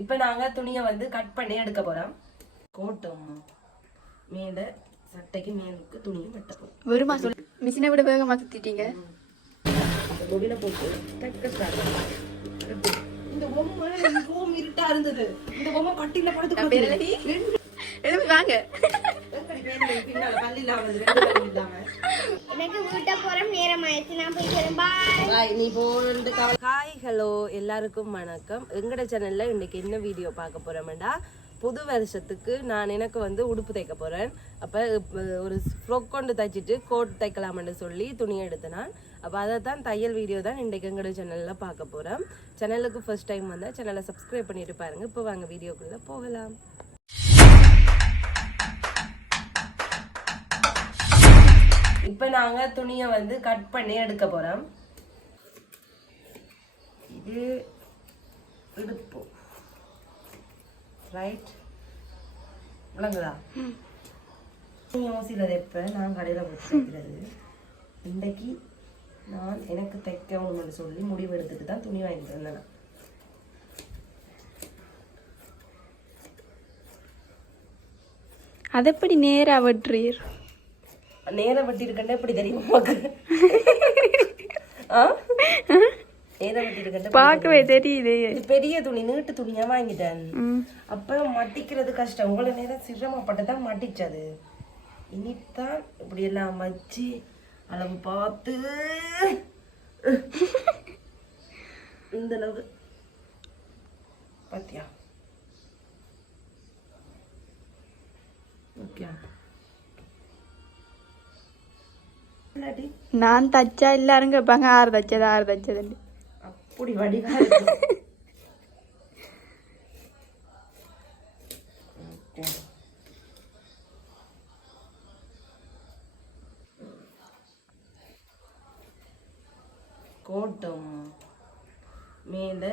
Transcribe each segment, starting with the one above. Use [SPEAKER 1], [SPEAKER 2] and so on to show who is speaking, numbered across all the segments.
[SPEAKER 1] இப்போ நாங்க துணியை வந்து கட் பண்ணி எடுக்க போறோம். கோட்டம். மேல சட்டைக்கு மேலுக்கு துணியும் வெட்ட போறோம்.
[SPEAKER 2] வருமா சொல்லு மிஷினை விட வேகமா சுத்திட்டீங்க.
[SPEAKER 1] முடியில போட்டு தைக்க பண்ணலாம். இந்த பொம்மை இருட்டா இருந்தது. இந்த பொம்மை கட்டில படுத்து
[SPEAKER 2] வாங்க.
[SPEAKER 1] ஹாய் ஹலோ எல்லாருக்கும் வணக்கம். எங்கட சேனல்ல இன்னைக்கு என்ன வீடியோ பார்க்க போறோம்டா? புது வருஷத்துக்கு நான் எனக்கு வந்து உடுப்பு தைக்க போறேன். அப்ப ஒரு ஃப்ரோக் கொண்டு தைச்சிட்டு கோட் தைக்கலாம்னு சொல்லி துணி எடுத்தினான். அப்போ அதை தான் தையல் வீடியோ தான் இன்றைக்கு எங்களோட சேனல்ல பார்க்க போகிறோம் சேனலுக்கு ஃபர்ஸ்ட் டைம் வந்தால் சேனலை சப்ஸ்கிரைப் பண்ணிட்டு பாருங்க. இப்போ வாங்க வீடியோக்குள்ள போகலாம். இப்போ நாங்க துணியை வந்து கட் பண்ணி எடுக்க போறோம். இது இடுப்பு. ரைட் விளங்குதா? யோசிக்கிறது எப்ப நான் கடையில போட்டு தைக்கிறது இன்றைக்கு நான் எனக்கு தைக்கணும்னு சொல்லி முடிவு எடுத்துட்டு தான் துணி வாங்கிட்டு வந்தேன் நான்.
[SPEAKER 2] அதை எப்படி நேரா வெட்டுறீர்?
[SPEAKER 1] நேரம் வெட்டி இருக்கேன் எப்படி தெரியும் உனக்கு? ஆ? நேரம் வெட்டி இருக்கேன்
[SPEAKER 2] பார்க்கவே தெரியுது.
[SPEAKER 1] இது பெரிய துணி நீட்டு துணியா வாங்கிட்டேன். அப்ப மட்டிக்கிறது கஷ்டம். உங்களை நேரம் சிரமப்பட்டு தான் மட்டிச்சது இனித்தான் இப்படி எல்லாம் வச்சு அளவு பார்த்து இந்த அளவு. பாத்தியா?
[SPEAKER 2] நான் தச்சா எல்லாரும் கேட்பாங்க ஆறு தச்சது ஆறு தச்சதுன்னு.
[SPEAKER 1] அப்படி வடிவா இருக்கு Okay. கோட்டம். மேல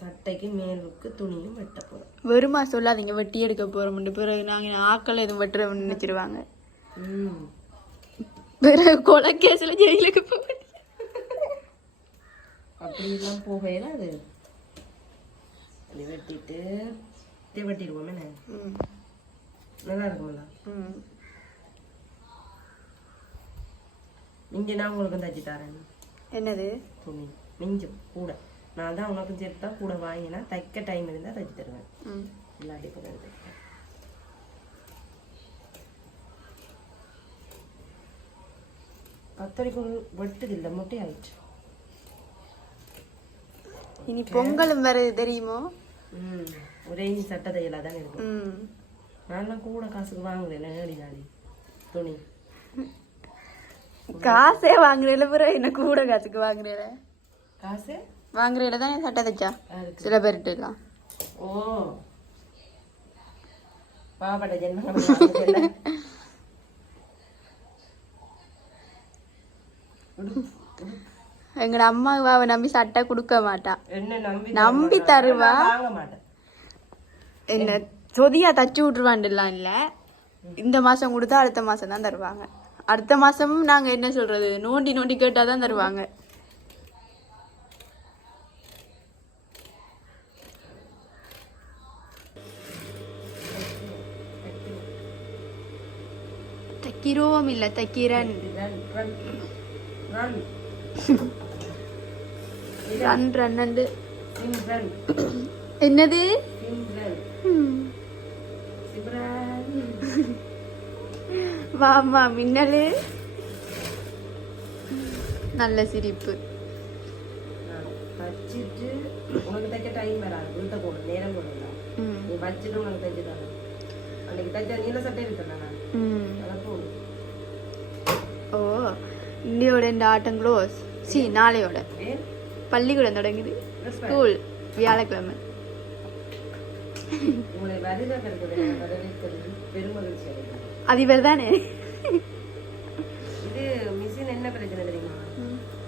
[SPEAKER 1] சட்டைக்கு மேலுக்கு துணியும் வெட்ட போறோம்.
[SPEAKER 2] வருமா சொல்லாதீங்க வெட்டி எடுக்க போறோம்னு. பிறகு நாங்க ஆக்கள் எதுவும் வெட்டுறோம்னு நினைச்சிருவாங்க.
[SPEAKER 1] ம்.
[SPEAKER 2] பிறகு கொலை கேஸ்ல ஜெயிலுக்கு போக
[SPEAKER 1] அப்படிலாம் போகையில அது வெட்டிட்டு வெட்டிடுவோம் என்ன
[SPEAKER 2] ம்.
[SPEAKER 1] நல்லா இருக்கும்ல. இங்க நான் உங்களுக்கு தச்சு தரேன்
[SPEAKER 2] என்னது?
[SPEAKER 1] துணி. மிஞ்சும் கூட. நான் தான் உனக்கும் சேர்த்து தான் கூட வாங்கினா தைக்க டைம் இருந்தால் தைச்சு தருவேன்.
[SPEAKER 2] ம்.
[SPEAKER 1] இல்லாட்டி கூட தைப்பேன் கத்தரிக்கு வெட்டுது இல்லை முட்டை ஆயிடுச்சு
[SPEAKER 2] இனி பொங்கலும் வருது தெரியுமோ?
[SPEAKER 1] ம் ஒரே சட்டை தையலாக தான் இருக்கும்.
[SPEAKER 2] ம்.
[SPEAKER 1] நான்லாம் கூட காசுக்கு வாங்குறேன் நேடி நாடி துணி.
[SPEAKER 2] காசே வாங்குறேல பிறகு என்ன கூட காசுக்கு வாங்குறேல?
[SPEAKER 1] காசு?
[SPEAKER 2] வாங்குறேல தானே சட்டை தைச்சா? சில பேர்கிட்டலாம்
[SPEAKER 1] ஓ. பாவப்பட்ட ஜென்மங்கள்
[SPEAKER 2] எங்கட அம்மா அவ நம்பி சட்டை கொடுக்க மாட்டா.
[SPEAKER 1] என்ன நம்பி
[SPEAKER 2] நம்பி தருவா? என்ன சொதியா தச்சு விட்டுருவான்லாம் இல்ல. இந்த மாசம் கொடுத்தா அடுத்த மாசம் தான் தருவாங்க. அடுத்த மாசமும் நாங்க என்ன சொல்றது? நோண்டி நோண்டி கேட்டா தான் தருவாங்க. தைக்கிறோம் இல்ல தைக்கிறன்
[SPEAKER 1] ரன் ரன் ரன்
[SPEAKER 2] என்னது வாமா மின்னலு. நல்ல சிரிப்பு.
[SPEAKER 1] வச்சுட்டு உனக்கு தைக்க டைம் வராது. வீட்டை போடு நேரம்
[SPEAKER 2] ம்.
[SPEAKER 1] நீ வச்சுட்டு உனக்கு தைச்சு தரேன் அன்னைக்கு தைச்ச நீல சட்டை இருக்கல நான். அதை
[SPEAKER 2] ஓ. தொடங்குது
[SPEAKER 1] Respect.
[SPEAKER 2] ஸ்கூல் வியாழக்கிழமை
[SPEAKER 1] உங்களை வருக கிடைக்கிறது வரவேற்கிறது பெருமகிழ்ச்சி அடைகிறது
[SPEAKER 2] அது இவர் தானே
[SPEAKER 1] இது மிஷின் என்ன பிரச்சனை தெரியுமா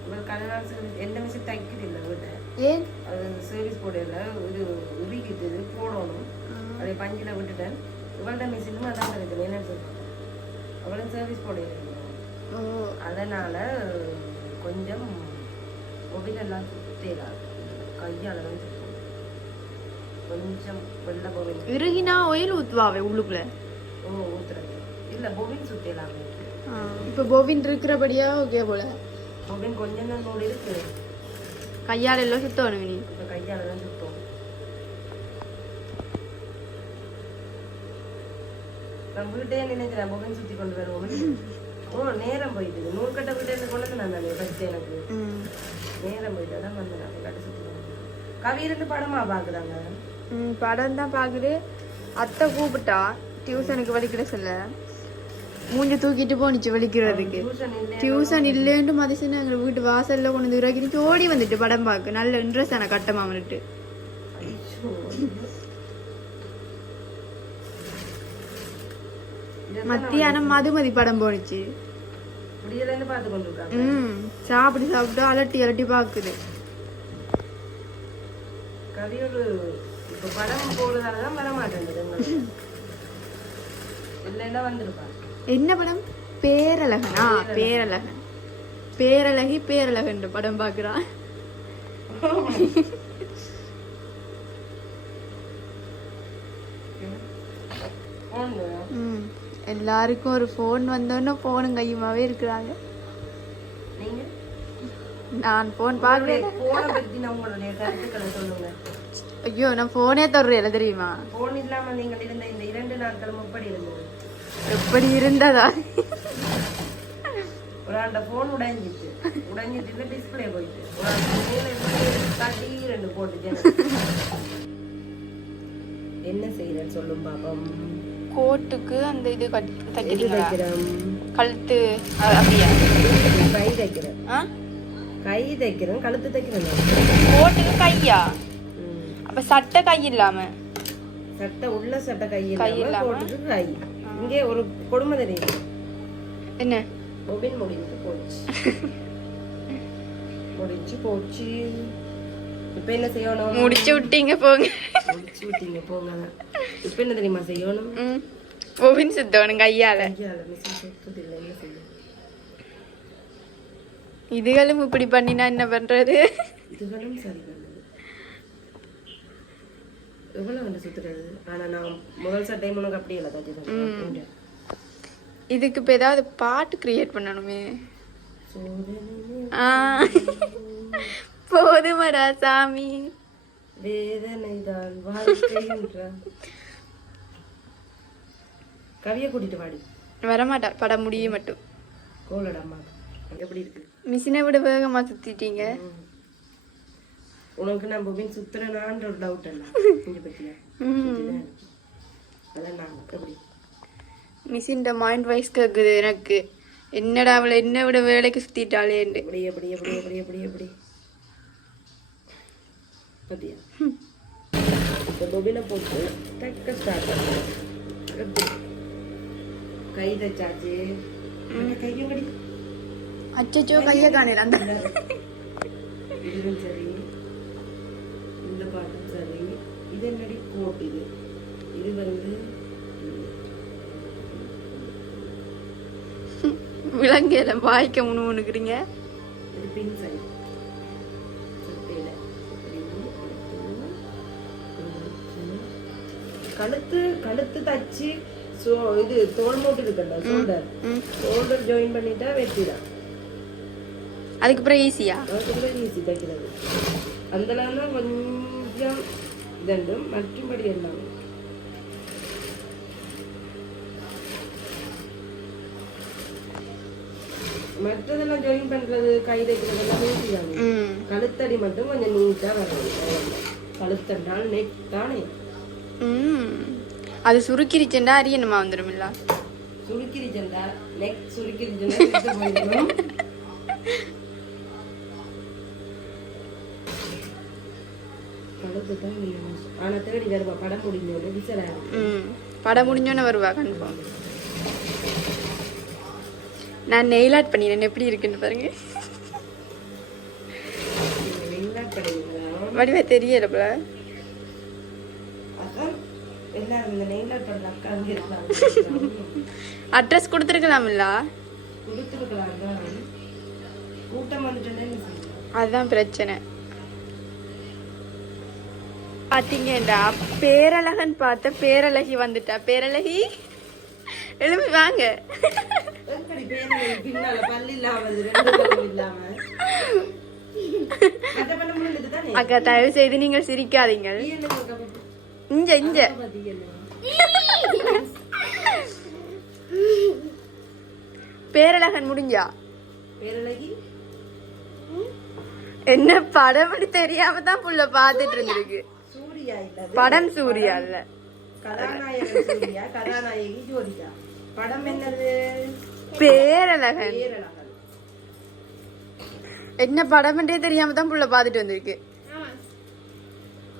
[SPEAKER 1] இவர் service- எந்த மிஷின் தைக்குது இல்லை வீட்டை
[SPEAKER 2] ஏன்
[SPEAKER 1] அது சர்வீஸ் போடையில இது உருகிட்டு போடணும் அதை பஞ்சில் விட்டுட்டேன் இவள்கிட்ட மிஷினும் அதான் பிரச்சனை என்னன்னு சொல்றேன் அவளும் சர்வீஸ் போடையில அதனால கொஞ்சம் மொபைல் எல்லாம் சுத்தேலாம் கையால தான் சுத்தம். கொஞ்சம் வெள்ளை பொவின்
[SPEAKER 2] இறுகினா ஒயில் ஊத்துவாவே உள்ளுக்குள்ள?
[SPEAKER 1] ஓ ஊத்துறது. இல்ல பொவின் சுத்திடலாமே
[SPEAKER 2] இப்போ போவின் இருக்கிறபடியா ஓகே போல?
[SPEAKER 1] பொவின் கொஞ்சம் தான் நூல் இருக்கு.
[SPEAKER 2] கையால் எல்லாம் சுத்தணும் நீ
[SPEAKER 1] இப்ப கையால தான் சுத்தம். நான் வீட்டே நினைக்கிறேன் பொவின் சுத்தி கொண்டு வருவோம் ஓ நேரம் போயிட்டு நூற்கட்ட வீட்டை கொண்டு வந்து நான் தானே எனக்கு. நேரம் போயிட்டு தான் வந்து நான் கட்ட சுத்தி கவி இருந்து படமா பாக்குறாங்க.
[SPEAKER 2] ம் படம் தான் பார்க்குது அத்தை கூப்பிட்டா டியூஷனுக்கு வலிக்கிற சொல்ல. மூஞ்சி தூக்கிட்டு போனிச்சு வலிக்கிறதுக்கு.
[SPEAKER 1] டியூஷன் இல்லை
[SPEAKER 2] டியூஷன் இல்லைன்ட்டு மதிசன் எங்கள் வீட்டு வாசல்ல கொண்டு வந்து இறக்கிட்டு ஓடி வந்துட்டு படம் பார்க்க. நல்ல இன்ட்ரெஸ்ட் ஆன கட்டமா வந்துட்டு. மத்தியானம் மதுமதி படம் போனிச்சு
[SPEAKER 1] இப்படியெல்லாம் பார்த்து கொண்டு இருக்காங்க
[SPEAKER 2] ம் சாப்பிட்டு சாப்பிட்டு அலட்டி அலட்டி பார்க்குது.
[SPEAKER 1] கவி ஒரு இப்ப படம் போடுறதாலதான் வர மாட்டேங்குது இல்லைன்னா
[SPEAKER 2] என்ன படம்? பேரழகனா? பேரழகன். பேரழகி பேரழகன் படம் பார்க்குறான் ம் எல்லாருக்கும் ஒரு ஃபோன் வந்தோன்னே ஃபோனும் கையுமாவே இருக்கிறாங்க. நான் ஃபோன் பார்க்குறேன் ஐயோ நான் ஃபோனே தொடரல தெரியுமா?
[SPEAKER 1] போன் இல்லாம நீங்கள் இருந்த இந்த இரண்டு நாட்களும் எப்படி இருந்தது?
[SPEAKER 2] எப்படி இருந்ததா?
[SPEAKER 1] ஒரு ஆண்ட போன் உடைஞ்சிட்டு உடைஞ்சிட்டு டிஸ்பிளே போயிட்டு ஒரு தட்டி ரெண்டு போட்டுச்சு என்ன செய்யறேன்னு சொல்லும் பாப்போம்.
[SPEAKER 2] கோட்டுக்கு அந்த இது
[SPEAKER 1] தைக்கிறோம்?
[SPEAKER 2] கழுத்து அப்படியா?
[SPEAKER 1] கை தைக்கிறேன்
[SPEAKER 2] ஆ?
[SPEAKER 1] கை தைக்கிறேன் கழுத்து தைக்கிறேன்
[SPEAKER 2] கோட்டுக்கு கையா. அப்ப சட்டை கை இல்லாம?
[SPEAKER 1] சட்டை உள்ள சட்டை கை
[SPEAKER 2] கை
[SPEAKER 1] இல்லாம? போட்டுட்டு கை. இங்கே ஒரு கொடுமை தெரியும்?
[SPEAKER 2] என்ன?
[SPEAKER 1] மொபைல் முடிஞ்சு போச்சு. முடிஞ்சு போச்சு. இப்ப என்ன செய்யணும்?
[SPEAKER 2] முடிச்சு விட்டீங்க போங்க.
[SPEAKER 1] முடிச்சு விட்டீங்க போங்க இப்ப என்ன தெரியுமா செய்யணும்
[SPEAKER 2] ம் ஒவின் சுத்தவனும் கையால இதுகளும் இப்படி பண்ணினா என்ன பண்றது
[SPEAKER 1] இதுகளும் சரி எவ்வளவு வந்து சுத்துறது ஆனா நான் முதல் சட்டை உனக்கு அப்படியே இல்லை தட்டி
[SPEAKER 2] இதுக்கு இப்ப ஏதாவது பாட்டு கிரியேட் பண்ணணுமே போதுமடா சாமி
[SPEAKER 1] வேதனை தான் வாழ்க்கை என்றான். கவியை கூட்டிட்டு வாடி.
[SPEAKER 2] வரமாட்டார் படம் முடிய மட்டும்.
[SPEAKER 1] கோலட அம்மா. எப்படி இருக்கு?
[SPEAKER 2] மிஷினை விட வேகமா சுத்திட்டீங்க.
[SPEAKER 1] உனக்கு நான் பொபின் சுத்துறனான்ற ஒரு டவுட் இல்லை இங்க பத்தியா? அதான் நான் எப்படி?
[SPEAKER 2] மிஷின்ட மைண்ட் வைஸ் கேக்குது எனக்கு. என்னடா அவளை என்ன விட வேலைக்கு சுத்திட்டாளேன்னு.
[SPEAKER 1] எப்படி எப்படி எப்படி எப்படி எப்படி எப்படி? பத்தியா இப்போ பொபினை போட்டு டக்க ஸ்டார்ட் எப்படி கை தச்சாச்சு அந்த கையும் கடி
[SPEAKER 2] அச்சச்சோ கைய காணல அந்த
[SPEAKER 1] இதுவும் சரி இந்த பாட்டும் சரி இது என்னடி கோட் இது இது வந்து
[SPEAKER 2] விலங்கையில வாய்க்க முணுமுணுக்குறீங்க
[SPEAKER 1] இது பின் சரி கழுத்து கழுத்து தச்சு சோ இது தோல் மூட்டு இருக்குல்ல ஷோல்டர். ஷோல்டர் ஜாயின் பண்ணிட்டா வெட்டி தான்
[SPEAKER 2] அதுக்கப்புறம் ஈஸியா
[SPEAKER 1] அது ரொம்ப ஈஸி தைக்கிறது. அந்த தான் கொஞ்சம் இதண்டும் மற்றும்படி எல்லாம். மற்றதெல்லாம் ஜாயின் பண்றது கை தைக்கிறது எல்லாம் ஈஸி கழுத்தடி மட்டும் கொஞ்சம் நீட்டா வரணும் அவ்வளவுதான். கழுத்தடினால் நெக் தானே.
[SPEAKER 2] அது சுருக்கிருச்சுண்டா. அரியணுமா வந்துடும்ல
[SPEAKER 1] சுருக்கிருச்சண்டா நெக் வேணும். ஆனா தேடி வருவா படம் முடிஞ்சோடனே விசரா
[SPEAKER 2] ம். படம் முடிஞ்சோன்னே வருவா கன்ஃபார்ம் நான் நெயில் ஆர்ட் பண்ணிடுறேன் எப்படி இருக்குன்னு பாருங்க. வடிவா தெரியல போல.
[SPEAKER 1] அதான் எல்லாரும் இந்த நெய்லாட் பண்ற அக்கா அங்கே இருக்காங்க.
[SPEAKER 2] அட்ரஸ் கொடுத்துருக்கலாம்ல?
[SPEAKER 1] கொடுத்துருக்கலாம் தான் கூட்டம் வந்துட்டேன்னு என்ன செய்யலாம்
[SPEAKER 2] அதுதான் பிரச்சனை. பாத்தீங்கடா பேரழகன் பார்த்த பேரழகி வந்துட்டா. பேரழகி எழுப்பி வாங்க. அக்கா தயவு செய்து நீங்கள் சிரிக்காதீங்க. இஞ்ச இஞ்ச. பேரழகன் முடிஞ்சா? என்ன படம் தெரியாம தான் புள்ள பாத்துட்டு இருந்திருக்கு. படம் சூர்யா இல்ல.
[SPEAKER 1] படம்
[SPEAKER 2] பேரழகன். என்ன படம்ன்றே தெரியாம தான் புள்ள பாத்துட்டு வந்திருக்கு
[SPEAKER 3] ஆமா அதை போட்டா தானே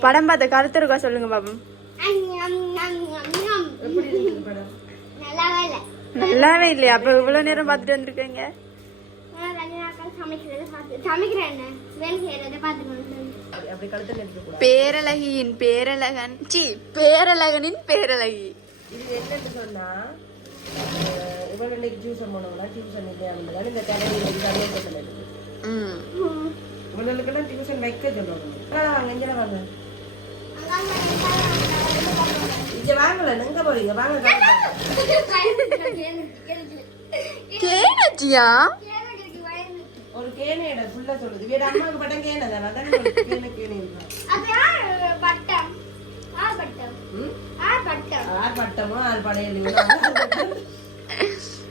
[SPEAKER 2] படம் பார்த்த கருத்து இருக்கா சொல்லுங்க பாப்போம்
[SPEAKER 1] எப்படி இருக்குது படம்
[SPEAKER 3] நல்லாவே இல்லை.
[SPEAKER 2] நல்லாவே இல்லையா? அப்ப இவ்வளவு நேரம் பாத்துட்டு வந்திருக்கீங்க? பேரழகியின் பேரழகன் சி பேரழகனின் பேரழகி.
[SPEAKER 1] இது என்னன்னு சொன்னா இன்னைக்கு டியூஷன் போனவங்களா டியூஷன் இல்லையா? இந்த கடையில் இருக்கு.
[SPEAKER 2] ம்.
[SPEAKER 1] இவளுக்கெல்லாம் டியூஷன் வைக்க சொல்லுவாங்க இங்கே வாங்க இங்கே வாங்க இங்க வாங்கல எங்க போறீங்க வாங்க
[SPEAKER 2] கேனச்சியா
[SPEAKER 1] ஒரு கேனையோட ஃபுல்லா சொல்லுது வீடு அம்மாவுக்கு பட்டம் கேனை தானே அதான் கேனை கேனை இருக்கா.
[SPEAKER 3] பட்டம் ஆ பட்டம்
[SPEAKER 1] ம்?
[SPEAKER 3] ஆ பட்டம்
[SPEAKER 1] ஆறு பட்டமோ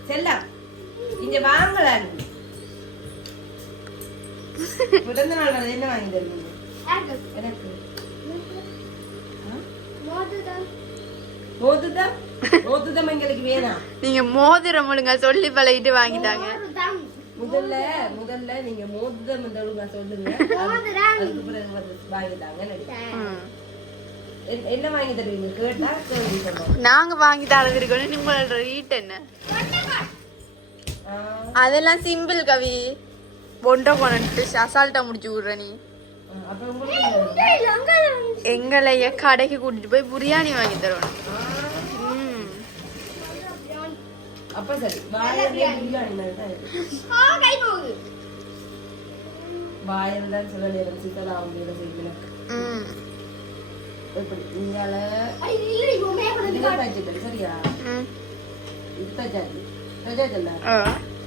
[SPEAKER 1] செல்லம் இங்க வாங்கல பிறந்த நாள் வருது என்ன வாங்கி தருவீங்க?
[SPEAKER 3] யாருக்கு?
[SPEAKER 1] எனக்கு.
[SPEAKER 3] மோதுதான்
[SPEAKER 1] மோதுதம். மோதுதம்? எங்களுக்கு வேணாம்
[SPEAKER 2] நீங்க மோதிரம் ஒழுங்கா சொல்லி பழகிட்டு வாங்கிட்டாங்க.
[SPEAKER 1] முதல்ல முதல்ல நீங்க மோதுதம் இந்த ஒழுங்கா சொல்லுங்க. அதுக்கு பிறகு வந்து வாங்கிட்டாங்க
[SPEAKER 2] ம்.
[SPEAKER 1] என்ன வாங்கி தருவீங்க? கேட்டா கேள்வி சொல்லுவோம்
[SPEAKER 2] நாங்க வாங்கி தரதுருக்கோம் உங்களோட ரீட் என்ன? அதெல்லாம் சிம்பிள் கவி. பொண்டை கொண்டு அசால்ட்டா முடிச்சு விடுற நீ. எங்களைய கடைக்கு கூட்டிட்டு போய் பிரியாணி வாங்கி தரணும்.
[SPEAKER 1] சரியா.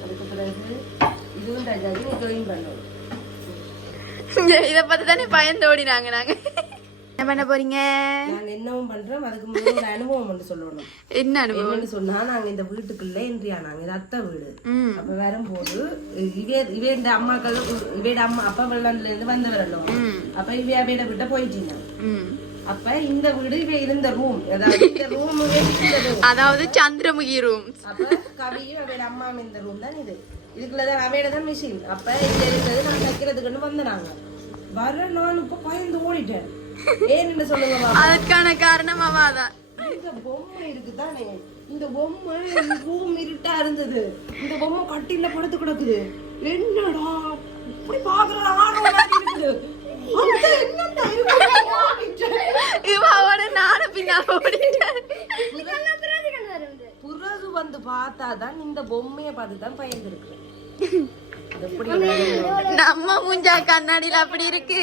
[SPEAKER 1] அதுக்கு பிறகு இதுவும் ஜாயின்
[SPEAKER 2] இத பத்தி தானே பயந்து ஓடினாங்க நாங்க. என்ன பண்ண போறீங்க?
[SPEAKER 1] என்னவும் பண்றோம் அதுக்கு முன்னாடி அனுபவம் ஒன்று சொல்லணும்.
[SPEAKER 2] என்ன அனுபவம்?
[SPEAKER 1] சொன்னா நாங்க இந்த வீட்டுக்குள்ள இன்றியா நாங்க இது அத்தை வீடு. அப்ப வரும்போது இவே இவே இந்த அம்மாக்கள் இவேட அம்மா அப்பா வெள்ளம்ல இருந்து வந்தவரല്ലോ
[SPEAKER 2] ம்.
[SPEAKER 1] அப்ப இவே அவையிட விட்ட போயிட்டீங்க. அப்ப இந்த வீடு இவ இருந்த ரூம் அதாவது இந்த ரூம் இருந்தது.
[SPEAKER 2] அதாவது சந்திரமுகி ரூம்
[SPEAKER 1] அப்ப கவியும் அவையோட அம்மாவும் இந்த ரூம் தான் இது. இதுக்குள்ளதான் அவையோட தான் மிஷின் அப்ப இங்க இருந்தது நான் தைக்கிறதுக்குன்னு வந்தனாங்க. வர நான் இப்ப பயந்து ஓடிட்டேன். ஏன்னு சொல்லுங்க.
[SPEAKER 2] அதுக்கான காரணம் அவாதான்
[SPEAKER 1] இந்த பொம்மை இருக்குதானே? இந்த பொம்மை ரூம் இருட்டா இருந்தது. இந்த பொம்மை கட்டில படுத்து கிடக்குது. என்னடா இப்படி பாக்குற ஆர்வம் இருக்குது?
[SPEAKER 2] இவ அவட நான பின்னால ஓடிட்டேன்
[SPEAKER 1] பிறகு வந்து பார்த்தாதான் இந்த பொம்மையை பார்த்து தான் பயந்துருக்கு. அது எப்படி விளையாடுது?
[SPEAKER 2] நம்ம மூஞ்சா கண்ணாடியில அப்படி இருக்கு.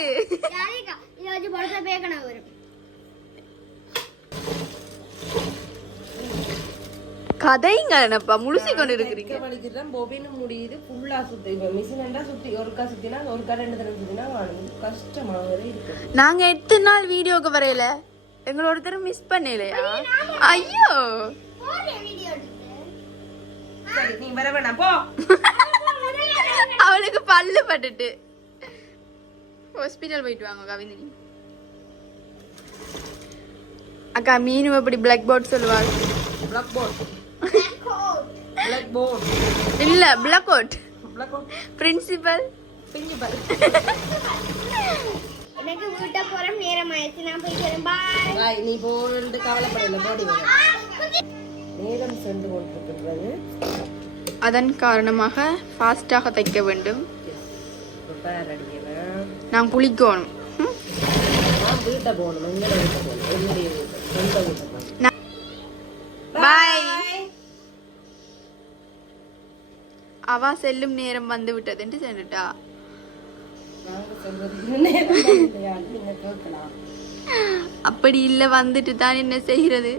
[SPEAKER 2] கதைங்க என்னப்பா முழுசி கொண்டு இருக்கிறீங்க
[SPEAKER 1] தைக்க வலிக்குதான் பொபினும் முடியுது. ஃபுல்லா சுத்தி இப்ப மிஷினண்டா சுத்தி ஒருக்கா சுத்தினா ஒருக்கா ரெண்டு தடவை சுத்தினா கஷ்டமாகவே இருக்கு.
[SPEAKER 2] நாங்க எத்தனை நாள் வீடியோக்கு வரையில எங்களோட ஒருத்தர் மிஸ் பண்ணலையா? ஐயோ
[SPEAKER 3] போடுறேன் வீடியோ எடுத்து
[SPEAKER 1] சரி நீ வர வேணாம் போ.
[SPEAKER 2] அவளுக்கு பல்லு பட்டுட்டு. ஹாஸ்பிட்டல் போயிட்டு வாங்க கவிந்தினி. அக்கா மீன் எப்படி பிளாக் போர்ட் சொல்லுவாங்க?
[SPEAKER 1] பிளாக் போர்ட் பிளாக் போர்ட்
[SPEAKER 2] இல்ல black out
[SPEAKER 1] black board
[SPEAKER 2] principal
[SPEAKER 1] பிஞ்சு பாரு
[SPEAKER 3] எனக்கு வீட்டை போற நேரம் ஆயிடுச்சு. நான் போய் பாய்
[SPEAKER 1] நீ போட்டு கவலைப்படல போடி நேரம் சென்று கொண்டிருக்கின்றது
[SPEAKER 2] அதன் காரணமாக ஃபாஸ்டாக தைக்க வேண்டும். நான் குளிக்கணும்.
[SPEAKER 1] வீட்டை போகணும். எங்கே வீட்டை போகணும். என்னுடைய சொந்த வீட்டை போகணும்.
[SPEAKER 2] பாய் அவா செல்லும் நேரம் வந்து விட்டது என்று சென்றுட்டா. அப்படி இல்லை வந்துட்டு தான் என்ன செய்கிறது?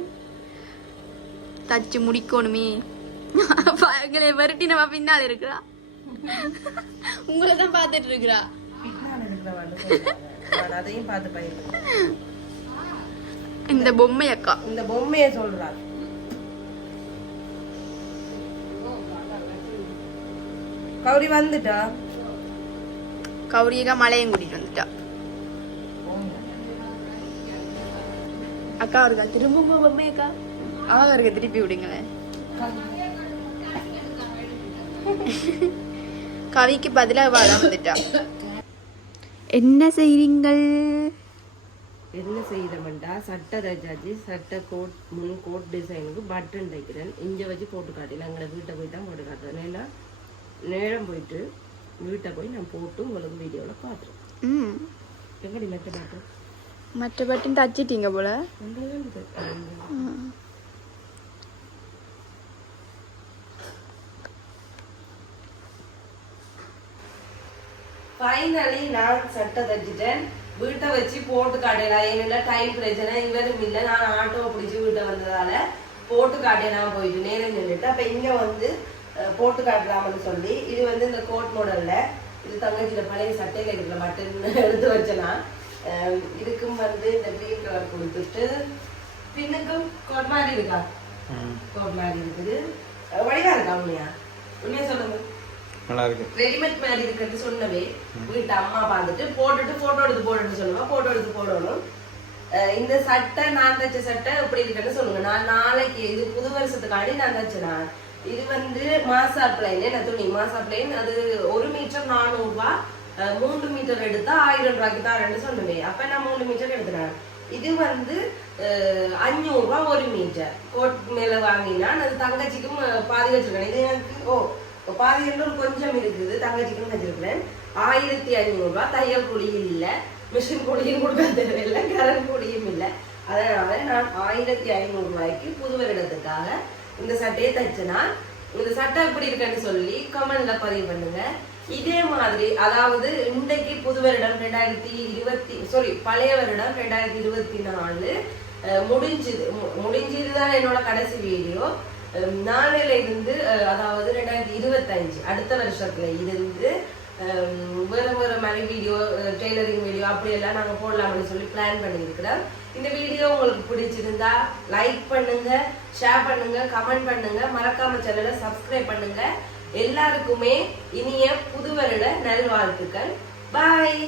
[SPEAKER 2] தச்சு முடிக்கணுமே. எங்களை விரட்டி நம்ம பின்னால் இருக்கிறா உங்களை தான் பார்த்துட்டு இருக்கிறா
[SPEAKER 1] அதையும் பார்த்து பயன்படுறேன்
[SPEAKER 2] இந்த பொம்மை அக்கா
[SPEAKER 1] இந்த பொம்மையை சொல்றாரு கௌரி வந்துட்டா?
[SPEAKER 2] கௌரியக்கா மலையும் கூட்டிட்டு வந்துட்டா. அக்கா இருக்கா திரும்ப பொம்மை அக்கா அவங்க இருக்க திருப்பி விடுங்களேன். கவிக்கு பதிலாக வாழ வந்துட்டா என்ன செய்றீங்கள்
[SPEAKER 1] என்ன செய்தமெண்டா சட்டை தைச்சாச்சு. சட்டை கோட் முன் கோட் டிசைனுக்கு பட்டன் தைக்கிறேன். இங்க வச்சு போட்டு காட்டேன் எங்களை வீட்டை போய் தான் போட்டு காட்டுறேன். ஏன்னா நேரம் போயிட்டு வீட்டை போய் நான் போட்டு உங்களுக்கு வீடியோவில் காட்டுறேன்
[SPEAKER 2] ம்.
[SPEAKER 1] எங்கடி மெத்த பாட்டு
[SPEAKER 2] மற்ற பட்டன் தச்சிட்டீங்க போல.
[SPEAKER 1] ஃபைனலி நான் சட்டை தச்சிட்டேன் வீட்டை வச்சு போட்டு காட்டலாம் ஏன்னா டைம் பிரச்சனை இவரும் இல்லை. நான் ஆட்டோ பிடிச்சி வீட்டை வந்ததால போட்டு காட்டலாம் போயிட்டு நேரம் சொல்லிட்டு அப்ப இங்க வந்து போட்டு காட்டலாம்னு சொல்லி இது வந்து இந்த கோட் மாடல்ல இது தங்கச்சியில பழைய சட்டையில இருக்கிற மட்டன் எடுத்து வச்சனா. இதுக்கும் வந்து இந்த கிரீன் கலர் கொடுத்துட்டு பின்னுக்கும் கோட் மாதிரி இருக்கா? கோட் மாதிரி இருக்குது. வடிவா இருக்கா உண்மையா? உண்மையா சொல்லுங்க.
[SPEAKER 4] நல்லா இருக்கு
[SPEAKER 1] ரெடிமேட் மாதிரி இருக்கிறது சொன்னவே வீட்டு அம்மா பார்த்துட்டு போட்டுட்டு போட்டோ எடுத்து போட்டுட்டு சொல்லுவா. போட்டோ எடுத்து போடணும். இந்த சட்டை நான் தைச்ச சட்டை இப்படி இருக்குன்னு சொல்லுங்க. நான் நாளைக்கு இது புது வருஷத்துக்காண்டி நான் தச்சனா. இது வந்து மாசா பிளைன் என்ன துணி? மாசா பிளைன் அது ஒரு மீட்டர் நானூறு ரூபா மூன்று மீட்டர் எடுத்தா ஆயிரம் ரூபாய்க்கு தான் சொன்னவே. அப்ப நான் மூணு மீட்டர் எடுத்துனேன் இது வந்து அஹ், அஞ்சூறு ரூபா ஒரு மீட்டர். கோட் மேல வாங்கினா அது தங்கச்சிக்கும் பாதி வச்சிருக்கேன். இது எனக்கு ஓ இப்போ பாதி கொஞ்சம் இருக்குது தங்கச்சிக்குன்னு வச்சிருக்கிறேன். ஆயிரத்தி ஐநூறுரூவா தையல் கூலியும் இல்லை மிஷின் கூலியும் கொடுக்க தேவையில்லை கரண்ட் கூலியும் இல்லை. அதனால நான் ஆயிரத்தி ஐநூறு ரூபாய்க்கு புது வருடத்துக்காக இந்த சட்டையை தைச்சனா இந்த சட்டை எப்படி இருக்குன்னு சொல்லி கமெண்ட்ல பதிவு பண்ணுங்க. இதே மாதிரி அதாவது இன்றைக்கு புது வருடம் ரெண்டாயிரத்தி இருபத்தி சாரி பழைய வருடம் ரெண்டாயிரத்தி இருபத்தி நாலு முடிஞ்சுது. மு- முடிஞ்சதுதான் என்னோட கடைசி வீடியோ நாளையில இருந்து அதாவது ரெண்டாயிரத்தி இருபத்தஞ்சு அடுத்த வருஷத்துல இருந்து அஹ், வேற வேற மாதிரி வீடியோ டெய்லரிங் வீடியோ அப்படியெல்லாம் நாங்கள் போடலாம்னு சொல்லி பிளான் பண்ணியிருக்கிறோம். இந்த வீடியோ உங்களுக்கு பிடிச்சிருந்தா லைக் பண்ணுங்க ஷேர் பண்ணுங்க கமெண்ட் பண்ணுங்க. மறக்காம சேனலை சப்ஸ்கிரைப் பண்ணுங்க. எல்லாருக்குமே இனிய புது வருட நல்வாழ்த்துக்கள். பாய்